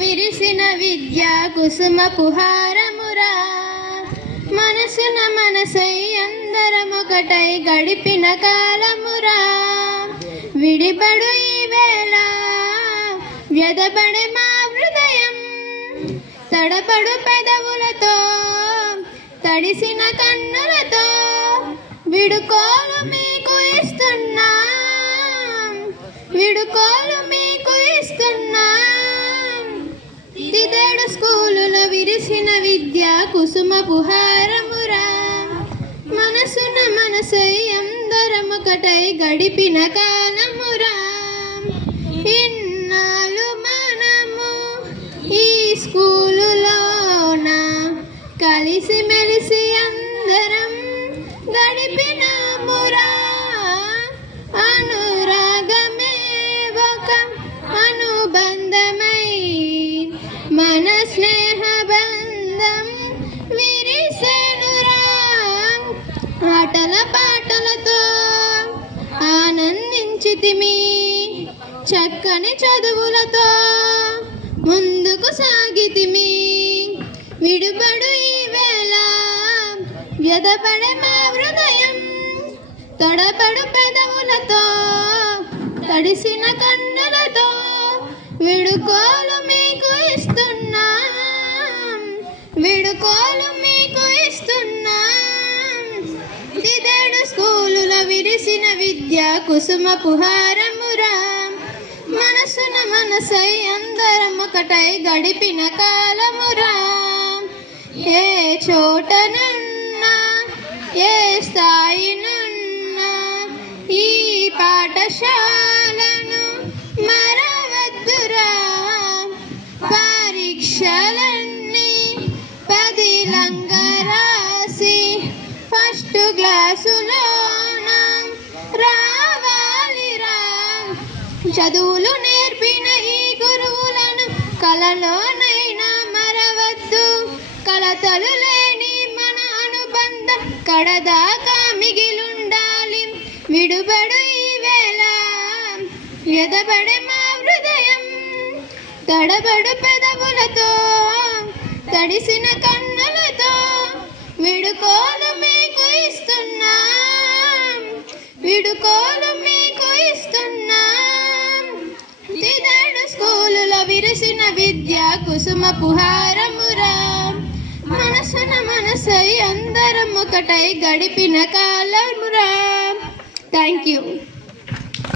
విరిసిన విద్యా కుసుమ పుహారమురా. మనసున మనసై అందరమొకటై గడిపిన కాలమురా. విడిపడు ఈ వేళ వ్యధపడే మా హృదయం. తడపడు పెదవులతో తడిసిన కన్నులతో విడుకోలు మీకు ఇస్తున్నా, విడుకోలు మీకు ఇస్తున్నా. ఇదేడు స్కూలులో విరిసిన విద్యా కుసుమ పుహారమురా. మనసున మనసై అందరమొకటై గడిపిన కాలమురా. ఇన్నాళ్ళు మనము ఈ స్కూలులోన కలిసి మెలిసి అందరం గడిపినామురా. అనురాగమే ఒక అనుబంధమై మన స్నేహ బంధం విరిసెనురా. ఆటల పాటలతో ఆనందించితిమి, చక్కని చదువులతో ముందుకు సాగితిమి. విడుబడు ఈ వేళ వ్యధపడే మా హృదయం. తడపడు పెదవులతో తడిసిన కన్నులతో విడుకోలు మీకు ఇస్తున్నా, విడుకోలు మీకు ఇస్తున్నా. ఇదేడు స్కూలులో విరిసిన విద్యా కుసుమ పుహారమురా. మనసున మనసై అందరమొకటై గడిపిన కాలమురా. ఏ చోటనున్నా ఏ స్థాయినున్నా ఈ పాఠశాలను మరవద్దురా. పరీక్షలన్నీ పదిలంగా రాసి ఫస్ట్ క్లాసులోన రావాలిరా. చదువులు నేర్పిన ఈ గురువులను కలలోనైనా మరవద్దు. కలతలు లేని మన అనుబంధం కడదాకా మిగిలుండాలి. విడుబడు ఈ వేళ వ్యధపడే మా హృదయం. తడబడు పెదవులతో తడిసిన కన్నులతో విడుకోలు మీకు ఇస్తున్నా, విడుకోలు మీకు ఇస్తున్నా. ఇదేడు స్కూలులో విరిసిన విద్యా కుసుమ పుహారమురా. మనసున మనసై అందరం ఒకటై గడిపిన కాలమురా. Thank you.